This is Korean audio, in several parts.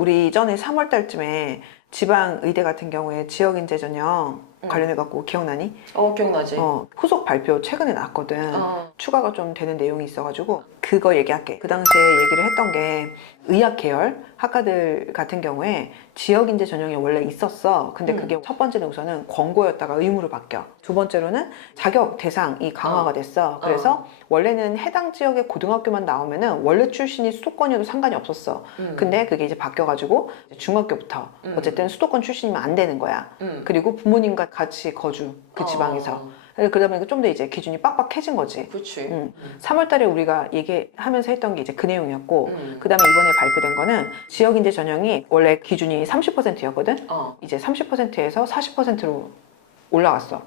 우리 전에 3월 달쯤에 지방 의대 같은 경우에 지역 인재 전형 관련해 갖고 기억나니? 기억나지. 후속 발표 최근에 나왔거든. 어. 추가가 좀 되는 내용이 있어가지고 그거 얘기할게. 그 당시에 얘기를 했던 게 의학 계열 학과들 같은 경우에 지역 인재 전형이 원래 있었어. 근데 그게 첫 번째는 우선은 권고였다가 의무로 바뀌어. 두 번째로는 자격 대상이 강화가 됐어. 그래서 원래는 해당 지역의 고등학교만 나오면은 원래 출신이 수도권이어도 상관이 없었어. 근데 그게 이제 바뀌어가지고 중학교부터 어쨌든 수도권 출신이면 안 되는 거야. 그리고 부모님과 같이 거주 그 지방에서. 그러다 보니까 좀 더 이제 기준이 빡빡해진 거지. 그렇지. 3월 달에 우리가 얘기하면서 했던 게 이제 그 내용이었고, 그 다음에 이번에 발표된 거는 지역 인재 전형이 원래 기준이 30%였거든? 이제 30%에서 40%로 올라갔어.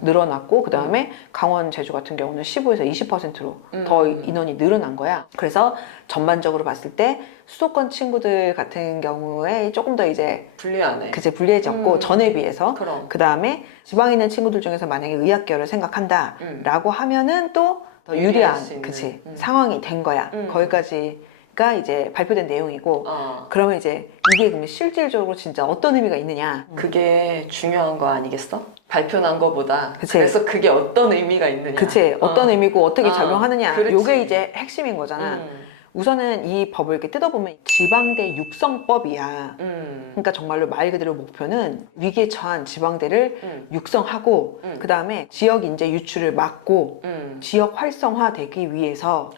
늘어났고, 그 다음에 강원, 제주 같은 경우는 15에서 20%로 더 인원이 늘어난 거야. 그래서 전반적으로 봤을 때 수도권 친구들 같은 경우에 조금 더 이제 불리하네. 그치, 불리해졌고, 전에 비해서. 그럼. 그 다음에 지방에 있는 친구들 중에서 만약에 의학계열을 생각한다 라고 하면은 또 더 유리할 유리한 수 있는. 그치, 상황이 된 거야. 거기까지가 이제 발표된 내용이고, 그러면 이제 이게 그러면 실질적으로 진짜 어떤 의미가 있느냐. 그게 중요한 거 아니겠어? 발표 난 거보다. 그치. 그래서 그게 어떤 의미가 있느냐. 그치, 어떤 의미고 어떻게 작용하느냐. 그렇지. 요게 이제 핵심인 거잖아. 우선은 이 법을 이렇게 뜯어보면 지방대 육성법이야. 그러니까 정말로 말 그대로 목표는 위기에 처한 지방대를 육성하고 그 다음에 지역 인재 유출을 막고 지역 활성화되기 위해서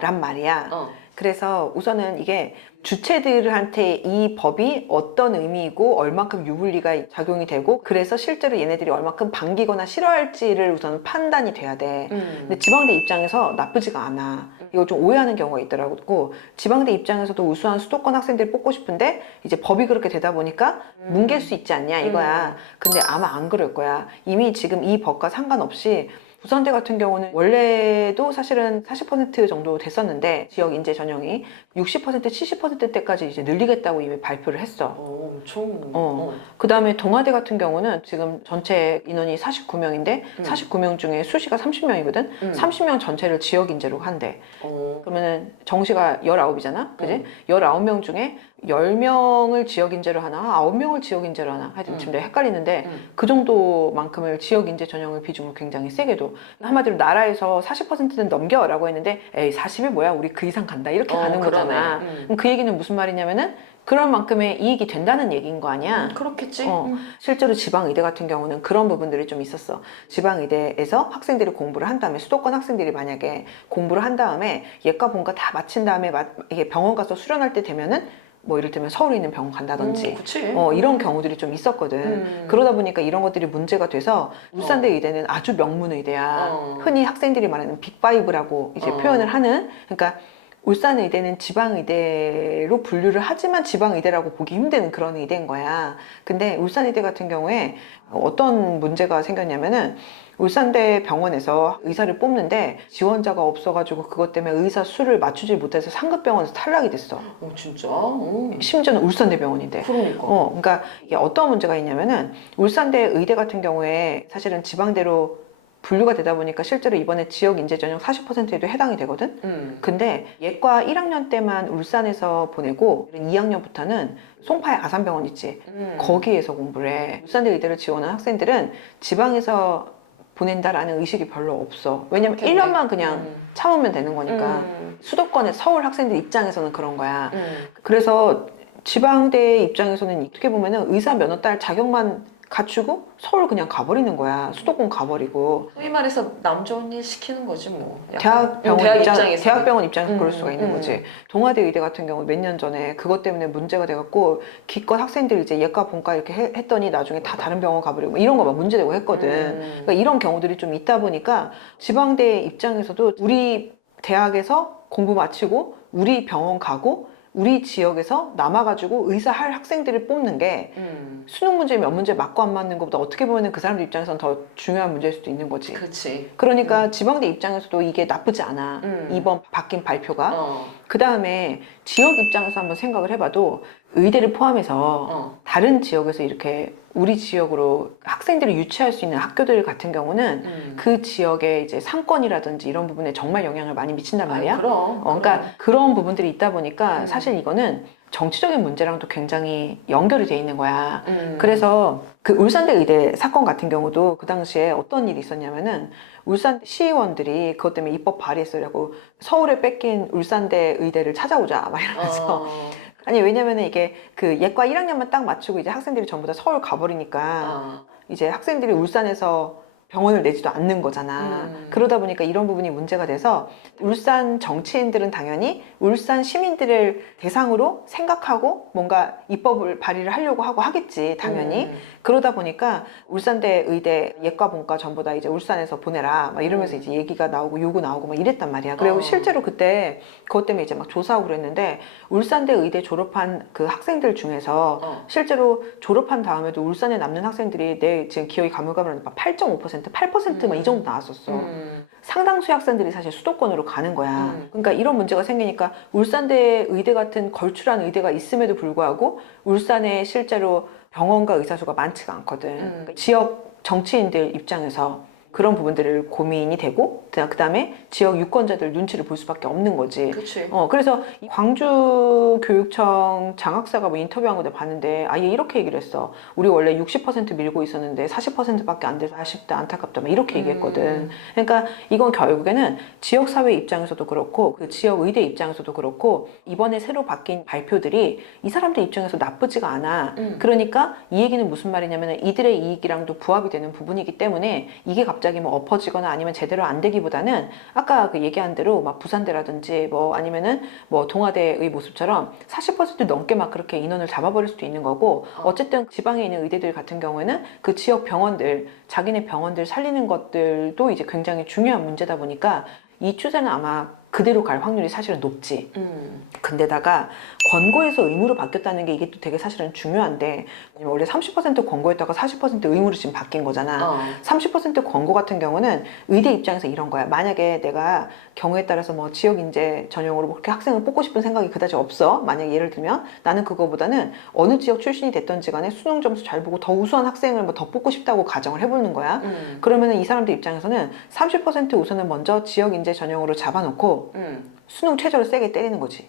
란 말이야. 그래서 우선은 이게 주체들한테 이 법이 어떤 의미이고 얼만큼 유불리가 작용이 되고 그래서 실제로 얘네들이 얼만큼 반기거나 싫어할지를 우선 판단이 돼야 돼. 근데 지방대 입장에서 나쁘지가 않아. 이거 좀 오해하는 경우가 있더라고. 지방대 입장에서도 우수한 수도권 학생들 뽑고 싶은데 이제 법이 그렇게 되다 보니까 뭉갤 수 있지 않냐 이거야. 근데 아마 안 그럴 거야. 이미 지금 이 법과 상관없이 부산대 같은 경우는 원래도 사실은 40% 정도 됐었는데 지역 인재 전형이 60% 70%대까지 이제 늘리겠다고 이미 발표를 했어. 엄청. 그 다음에 동아대 같은 경우는 지금 전체 인원이 49명인데 49명 중에 수시가 30명이거든. 30명 전체를 지역 인재로 한대. 그러면은 정시가 19이잖아. 그지? 19명 중에 10명을 지역 인재로 하나, 9명을 지역 인재로 하나. 하여튼 지금 내가 헷갈리는데 그 정도만큼을 지역 인재 전형을 비중을 굉장히 세게 둬. 한마디로 나라에서 40%는 넘겨라고 했는데 에이 40이 뭐야? 우리 그 이상 간다. 이렇게 가는 거잖아. 그럼 그 얘기는 무슨 말이냐면은 그런 만큼의 이익이 된다는 얘기인 거 아니야? 그렇겠지. 실제로 지방의대 같은 경우는 그런 부분들이 좀 있었어. 지방의대에서 학생들이 공부를 한 다음에 수도권 학생들이 만약에 공부를 한 다음에 예과 본과 다 마친 다음에 이게 병원 가서 수련할 때 되면은 뭐 이를테면 서울에 있는 병원 간다든지 그치. 이런 경우들이 좀 있었거든. 그러다 보니까 이런 것들이 문제가 돼서 울산대 의대는 아주 명문 의대야. 흔히 학생들이 말하는 빅5라고 이제 표현을 하는, 그러니까 울산 의대는 지방 의대로 분류를 하지만 지방 의대라고 보기 힘든 그런 의대인 거야. 근데 울산 의대 같은 경우에 어떤 문제가 생겼냐면은 울산대 병원에서 의사를 뽑는데 지원자가 없어가지고 그것 때문에 의사 수를 맞추지 못해서 상급 병원에서 탈락이 됐어. 진짜? 심지어는 울산대 병원인데. 그러니까. 그러니까 이게 어떤 문제가 있냐면은 울산대 의대 같은 경우에 사실은 지방대로 분류가 되다 보니까 실제로 이번에 지역 인재 전형 40%에도 해당이 되거든. 근데 예과 1학년 때만 울산에서 보내고 2학년부터는 송파의 아산병원 있지. 거기에서 공부를 해. 울산대 의대를 지원한 학생들은 지방에서 보낸다라는 의식이 별로 없어. 왜냐면 1년만 그냥 참으면 되는 거니까. 수도권의 서울 학생들 입장에서는 그런 거야. 그래서 지방대 입장에서는 어떻게 보면은 의사 면허 딸 자격만 갖추고 서울 그냥 가버리는 거야. 수도권 가버리고. 소위 말해서 남 좋은 일 시키는 거지 뭐. 대학병원 대학병원 입장에서 그럴 수가 있는 거지. 동아대 의대 같은 경우 몇 년 전에 그것 때문에 문제가 돼갖고 기껏 학생들 이제 예과 본과 이렇게 했더니 나중에 다 다른 병원 가버리고 뭐 이런 거 막 문제되고 했거든. 그러니까 이런 경우들이 좀 있다 보니까 지방대 입장에서도 우리 대학에서 공부 마치고 우리 병원 가고 우리 지역에서 남아가지고 의사 할 학생들을 뽑는 게 수능 문제 몇 문제 맞고 안 맞는 것보다 어떻게 보면 그 사람들 입장에서는 더 중요한 문제일 수도 있는 거지. 그렇지. 그러니까 지방대 입장에서도 이게 나쁘지 않아. 이번 바뀐 발표가. 그 다음에 지역 입장에서 한번 생각을 해봐도 의대를 포함해서 다른 지역에서 이렇게 우리 지역으로 학생들을 유치할 수 있는 학교들 같은 경우는 그 지역의 이제 상권이라든지 이런 부분에 정말 영향을 많이 미친단 말이야. 그럼. 그러니까 그런 부분들이 있다 보니까 사실 이거는 정치적인 문제랑도 굉장히 연결이 돼 있는 거야. 그래서 그 울산대 의대 사건 같은 경우도 그 당시에 어떤 일이 있었냐면은 울산 시의원들이 그것 때문에 입법 발의했으려고 서울에 뺏긴 울산대 의대를 찾아오자 막 이러면서 아니 왜냐면은 이게 그 예과 1학년만 딱 마치고 이제 학생들이 전부 다 서울 가버리니까 이제 학생들이 울산에서 병원을 내지도 않는 거잖아. 그러다 보니까 이런 부분이 문제가 돼서 울산 정치인들은 당연히 울산 시민들을 대상으로 생각하고 뭔가 입법을 발의를 하려고 하고 하겠지, 당연히. 그러다 보니까 울산대 의대 예과 본과 전부 다 이제 울산에서 보내라 막 이러면서 이제 얘기가 나오고 요구 나오고 막 이랬단 말이야. 그리고 실제로 그때 그것 때문에 이제 막 조사하고 그랬는데 울산대 의대 졸업한 그 학생들 중에서 실제로 졸업한 다음에도 울산에 남는 학생들이 내 지금 기억이 가물가물한데 8.5% 8%막 이 정도 나왔었어. 상당수의 학생들이 사실 수도권으로 가는 거야. 그러니까 이런 문제가 생기니까 울산대 의대 같은 걸출한 의대가 있음에도 불구하고 울산에 실제로 병원과 의사 수가 많지가 않거든. 그러니까 지역 정치인들 입장에서 그런 부분들을 고민이 되고 그다음에 지역 유권자들 눈치를 볼 수밖에 없는 거지. 그치. 그래서 이 광주교육청 장학사가 뭐 인터뷰한 거 내가 봤는데 아예 이렇게 얘기를 했어. 우리 원래 60% 밀고 있었는데 40%밖에 안 돼서 아쉽다, 안타깝다 막 이렇게 얘기했거든. 그러니까 이건 결국에는 지역사회 입장에서도 그렇고 그 지역 의대 입장에서도 그렇고 이번에 새로 바뀐 발표들이 이 사람들 입장에서 나쁘지가 않아. 그러니까 이 얘기는 무슨 말이냐면 이들의 이익이랑도 부합이 되는 부분이기 때문에 이게 갑자기 뭐 엎어지거나 아니면 제대로 안 되기보다는 아까 그 얘기한 대로 막 부산대라든지 뭐 아니면은 뭐 동아대의 모습처럼 40% 넘게 막 그렇게 인원을 잡아버릴 수도 있는 거고 어쨌든 지방에 있는 의대들 같은 경우에는 그 지역 병원들 자기네 병원들 살리는 것들도 이제 굉장히 중요한 문제다 보니까 이 추세는 아마 그대로 갈 확률이 사실은 높지. 근데다가 권고에서 의무로 바뀌었다는 게 이게 또 되게 사실은 중요한데 원래 30% 권고였다가 40% 의무로 지금 바뀐 거잖아. 30% 권고 같은 경우는 의대 입장에서 이런 거야. 만약에 내가 경우에 따라서 뭐 지역 인재 전형으로 그렇게 학생을 뽑고 싶은 생각이 그다지 없어. 만약 예를 들면 나는 그거보다는 어느 지역 출신이 됐던지 간에 수능 점수 잘 보고 더 우수한 학생을 뭐 더 뽑고 싶다고 가정을 해보는 거야. 그러면은 이 사람들 입장에서는 30% 우선은 먼저 지역 인재 전형으로 잡아놓고 수능 최저를 세게 때리는 거지.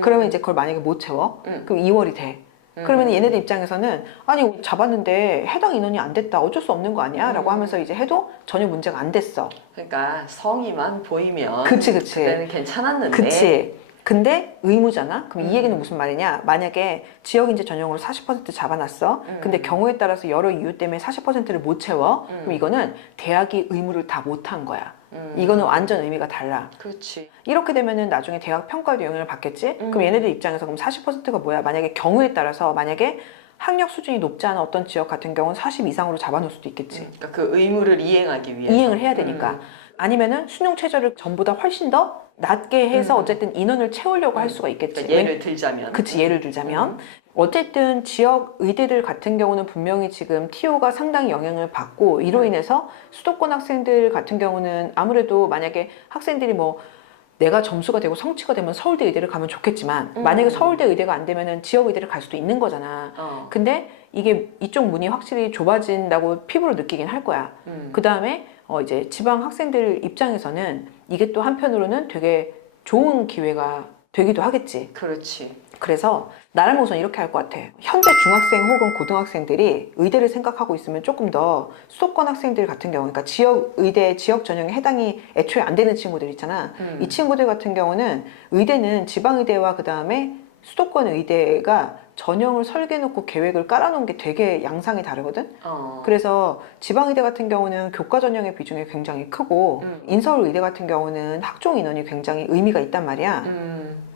그러면 이제 그걸 만약에 못 채워? 그럼 2월이 돼. 그러면 얘네들 입장에서는 아니 잡았는데 해당 인원이 안 됐다. 어쩔 수 없는 거 아니야? 라고 하면서 이제 해도 전혀 문제가 안 됐어. 그러니까 성의만 보이면 그치. 그때는 괜찮았는데 그치. 근데 의무잖아? 그럼 이 얘기는 무슨 말이냐? 만약에 지역인재 전형으로 40% 잡아놨어. 근데 경우에 따라서 여러 이유 때문에 40%를 못 채워. 그럼 이거는 대학이 의무를 다 못한 거야. 이거는 완전 의미가 달라. 그렇지. 이렇게 되면은 나중에 대학 평가에도 영향을 받겠지? 그럼 얘네들 입장에서 그럼 40%가 뭐야? 만약에 경우에 따라서 만약에 학력 수준이 높지 않은 어떤 지역 같은 경우는 40 이상으로 잡아놓을 수도 있겠지. 그러니까 그 의무를 이행하기 위해서. 이행을 해야 되니까. 아니면은 수능 최저를 전보다 훨씬 더 낮게 해서 어쨌든 인원을 채우려고 할 수가 있겠지. 그러니까 예를 들자면. 그치, 예를 들자면. 어쨌든 지역 의대들 같은 경우는 분명히 지금 TO가 상당히 영향을 받고 이로 인해서 수도권 학생들 같은 경우는 아무래도 만약에 학생들이 뭐 내가 점수가 되고 성취가 되면 서울대 의대를 가면 좋겠지만 만약에 서울대 의대가 안 되면은 지역 의대를 갈 수도 있는 거잖아. 근데 이게 이쪽 문이 확실히 좁아진다고 피부로 느끼긴 할 거야. 그 다음에 이제 지방 학생들 입장에서는 이게 또 한편으로는 되게 좋은 기회가 되기도 하겠지. 그렇지. 그래서 나라면 우선 이렇게 할 것 같아. 현재 중학생 혹은 고등학생들이 의대를 생각하고 있으면 조금 더 수도권 학생들 같은 경우, 그러니까 지역 의대, 지역 전형에 해당이 애초에 안 되는 친구들 있잖아. 이 친구들 같은 경우는 의대는 지방의대와 그 다음에 수도권 의대가 전형을 설계해놓고 계획을 깔아놓은 게 되게 양상이 다르거든. 그래서 지방의대 같은 경우는 교과 전형의 비중이 굉장히 크고 인서울의대 같은 경우는 학종 인원이 굉장히 의미가 있단 말이야.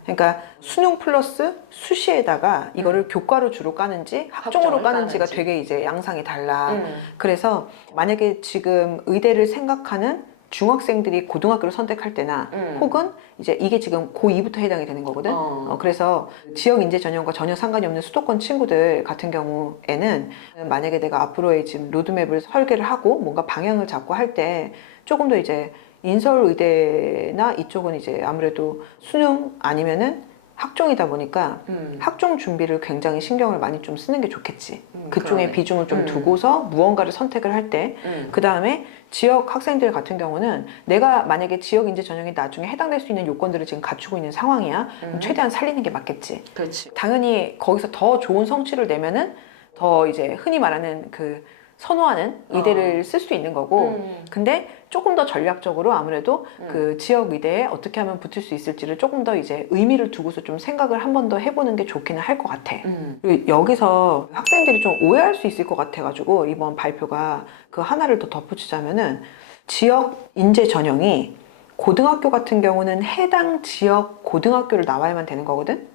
그러니까 수능 플러스 수시에다가 이거를 교과로 주로 까는지 학종으로 까는지가 되게 이제 양상이 달라. 그래서 만약에 지금 의대를 생각하는 중학생들이 고등학교를 선택할 때나 혹은 이제 이게 지금 고2부터 해당이 되는 거거든. 그래서 지역 인재 전형과 전혀 상관이 없는 수도권 친구들 같은 경우에는 만약에 내가 앞으로의 지금 로드맵을 설계를 하고 뭔가 방향을 잡고 할 때 조금 더 이제 인서울 의대나 이쪽은 이제 아무래도 수능 아니면은 학종이다 보니까 학종 준비를 굉장히 신경을 많이 좀 쓰는 게 좋겠지. 그쪽에 그러네. 비중을 좀 두고서 무언가를 선택을 할 때, 그 다음에 지역 학생들 같은 경우는 내가 만약에 지역 인재 전형이 나중에 해당될 수 있는 요건들을 지금 갖추고 있는 상황이야. 그럼 최대한 살리는 게 맞겠지. 그렇지. 당연히 거기서 더 좋은 성취를 내면은 더 이제 흔히 말하는 그 선호하는 의대를 쓸 수 있는 거고, 근데 조금 더 전략적으로 아무래도 그 지역 의대에 어떻게 하면 붙을 수 있을지를 조금 더 이제 의미를 두고서 좀 생각을 한 번 더 해보는 게 좋기는 할 것 같아. 그리고 여기서 학생들이 좀 오해할 수 있을 것 같아가지고 이번 발표가 그 하나를 더 덧붙이자면은 지역 인재 전형이 고등학교 같은 경우는 해당 지역 고등학교를 나와야만 되는 거거든?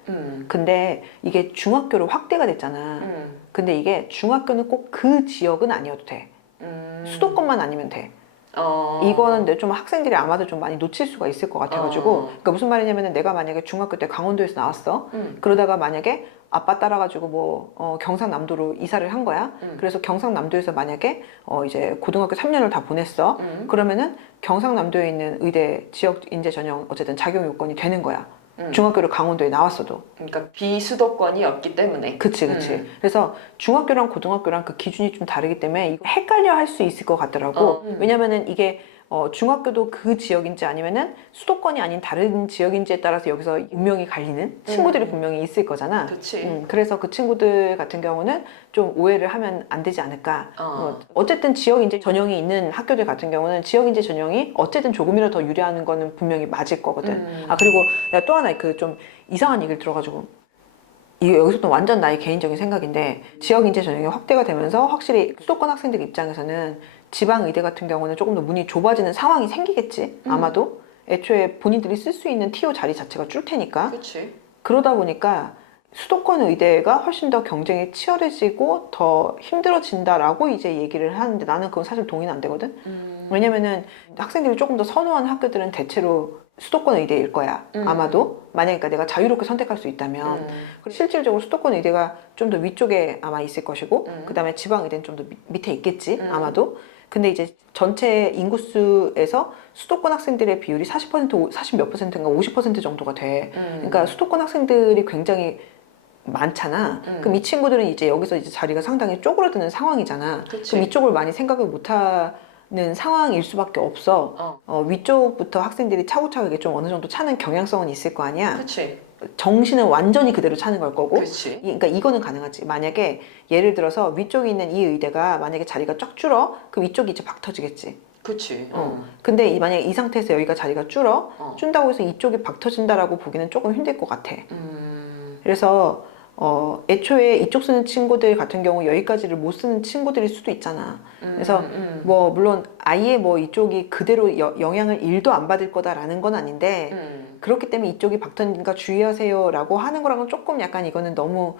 근데 이게 중학교로 확대가 됐잖아. 근데 이게 중학교는 꼭 그 지역은 아니어도 돼. 수도권만 아니면 돼. 이거는 근데 좀 학생들이 아마도 좀 많이 놓칠 수가 있을 것 같아가지고. 그러니까 무슨 말이냐면은 내가 만약에 중학교 때 강원도에서 나왔어. 그러다가 만약에 아빠 따라가지고 뭐 경상남도로 이사를 한 거야. 그래서 경상남도에서 만약에 이제 고등학교 3년을 다 보냈어. 그러면은 경상남도에 있는 의대 지역 인재 전형 어쨌든 자격 요건이 되는 거야. 중학교를 강원도에 나왔어도. 그러니까 비수도권이었기 때문에. 그치. 그래서 중학교랑 고등학교랑 그 기준이 좀 다르기 때문에 이거 헷갈려 할 수 있을 것 같더라고. 왜냐면은 이게 중학교도 그 지역인지 아니면은 수도권이 아닌 다른 지역인지에 따라서 여기서 운명이 갈리는 친구들이 분명히 있을 거잖아. 그치. 그래서 그 친구들 같은 경우는 좀 오해를 하면 안 되지 않을까. 어쨌든 지역인재 전형이 있는 학교들 같은 경우는 지역인재 전형이 어쨌든 조금이라도 더 유리한 거는 분명히 맞을 거거든. 그리고 내가 또 하나 그 좀 이상한 얘기를 들어가지고 이게 여기서도 완전 나의 개인적인 생각인데 지역 인재 전형이 확대가 되면서 확실히 수도권 학생들 입장에서는 지방 의대 같은 경우는 조금 더 문이 좁아지는 상황이 생기겠지. 아마도 애초에 본인들이 쓸 수 있는 TO 자리 자체가 줄 테니까. 그치. 그러다 보니까 수도권 의대가 훨씬 더 경쟁이 치열해지고 더 힘들어진다라고 이제 얘기를 하는데 나는 그건 사실 동의는 안 되거든. 왜냐면은 학생들이 조금 더 선호하는 학교들은 대체로 수도권 의대일 거야. 아마도 만약에 그러니까 내가 자유롭게 선택할 수 있다면. 그리고 실질적으로 수도권 의대가 좀 더 위쪽에 아마 있을 것이고 그 다음에 지방 의대는 좀 더 밑에 있겠지. 아마도. 근데 이제 전체 인구수에서 수도권 학생들의 비율이 40%, 40 몇 %인가 50% 정도가 돼. 그러니까 수도권 학생들이 굉장히 많잖아. 그럼 이 친구들은 이제 여기서 이제 자리가 상당히 쪼그라드는 상황이잖아. 그치. 그럼 이쪽을 많이 생각을 못하는 상황일 수밖에 없어. 위쪽부터 학생들이 차곡차곡 좀 어느 정도 차는 경향성은 있을 거 아니야. 그치. 정시는 완전히 그대로 차는 걸 거고. 그치. 그러니까 이거는 가능하지. 만약에 예를 들어서 위쪽에 있는 이 의대가 만약에 자리가 쫙 줄어, 그럼 이쪽이 이제 박 터지겠지. 그치. 근데 만약에 이 상태에서 여기가 자리가 준다고 해서 이쪽이 박 터진다라고 보기는 조금 힘들 것 같아. 그래서 애초에 이쪽 쓰는 친구들 같은 경우 여기까지를 못 쓰는 친구들일 수도 있잖아. 그래서 뭐 물론 아예 뭐 이쪽이 그대로 영향을 1도 안 받을 거다라는 건 아닌데 그렇기 때문에 이쪽이 박터니까 주의하세요라고 하는 거랑은 조금 약간 이거는 너무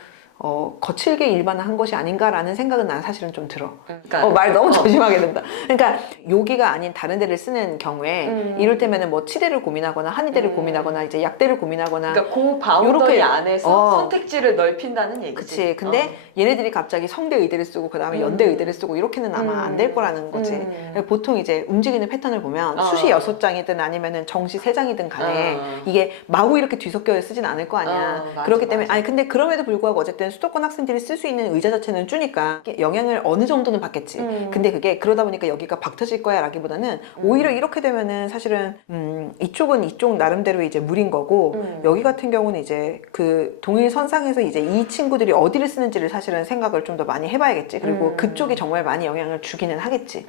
거칠게 일반화한 것이 아닌가라는 생각은 난 사실은 좀 들어. 그러니까 말 너무 조심하게 된다. 그러니까 여기가 아닌 다른 데를 쓰는 경우에 이를테면은 뭐 치대를 고민하거나 한의대를 고민하거나 이제 약대를 고민하거나 그러니까 그 바운더리 요렇게, 안에서 선택지를 넓힌다는 얘기지. 그치. 근데 얘네들이 갑자기 성대 의대를 쓰고 그 다음에 연대 의대를 쓰고 이렇게는 아마 안 될 거라는 거지. 보통 이제 움직이는 패턴을 보면 수시 6장이든 아니면은 정시 3장이든 간에 이게 마구 이렇게 뒤섞여 쓰진 않을 거 아니야. 맞아, 그렇기 때문에 맞아. 아니 근데 그럼에도 불구하고 어쨌든 수도권 학생들이 쓸 수 있는 의자 자체는 주니까 영향을 어느 정도는 받겠지. 근데 그게 그러다 보니까 여기가 박 터질 거야 라기보다는 오히려 이렇게 되면은 사실은 이쪽은 이쪽 나름대로 이제 무리인 거고 여기 같은 경우는 이제 그 동일 선상에서 이제 이 친구들이 어디를 쓰는지를 사실은 생각을 좀 더 많이 해봐야겠지. 그리고 그쪽이 정말 많이 영향을 주기는 하겠지.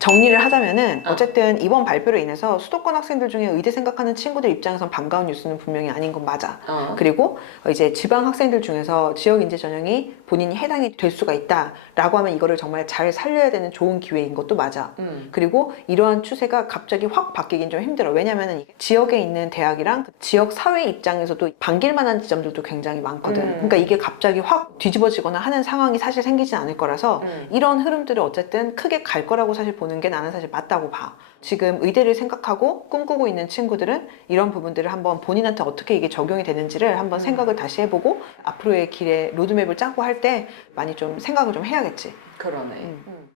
정리를 하자면은 어쨌든 이번 발표로 인해서 수도권 학생들 중에 의대 생각하는 친구들 입장에선 반가운 뉴스는 분명히 아닌 건 맞아. 그리고 이제 지방 학생들 중에서 지역 인재 전형이 본인이 해당이 될 수가 있다라고 하면 이거를 정말 잘 살려야 되는 좋은 기회인 것도 맞아. 그리고 이러한 추세가 갑자기 확 바뀌긴 좀 힘들어. 왜냐면은 지역에 있는 대학이랑 지역 사회 입장에서도 반길 만한 지점들도 굉장히 많거든. 그러니까 이게 갑자기 확 뒤집어지거나 하는 상황이 사실 생기진 않을 거라서 이런 흐름들을 어쨌든 크게 갈 거라고 사실 보는 게 나는 사실 맞다고 봐. 지금 의대를 생각하고 꿈꾸고 있는 친구들은 이런 부분들을 한번 본인한테 어떻게 이게 적용이 되는지를 한번 생각을 다시 해보고 앞으로의 길에 로드맵을 짜고 할 때 많이 좀 생각을 좀 해야겠지. 그러네.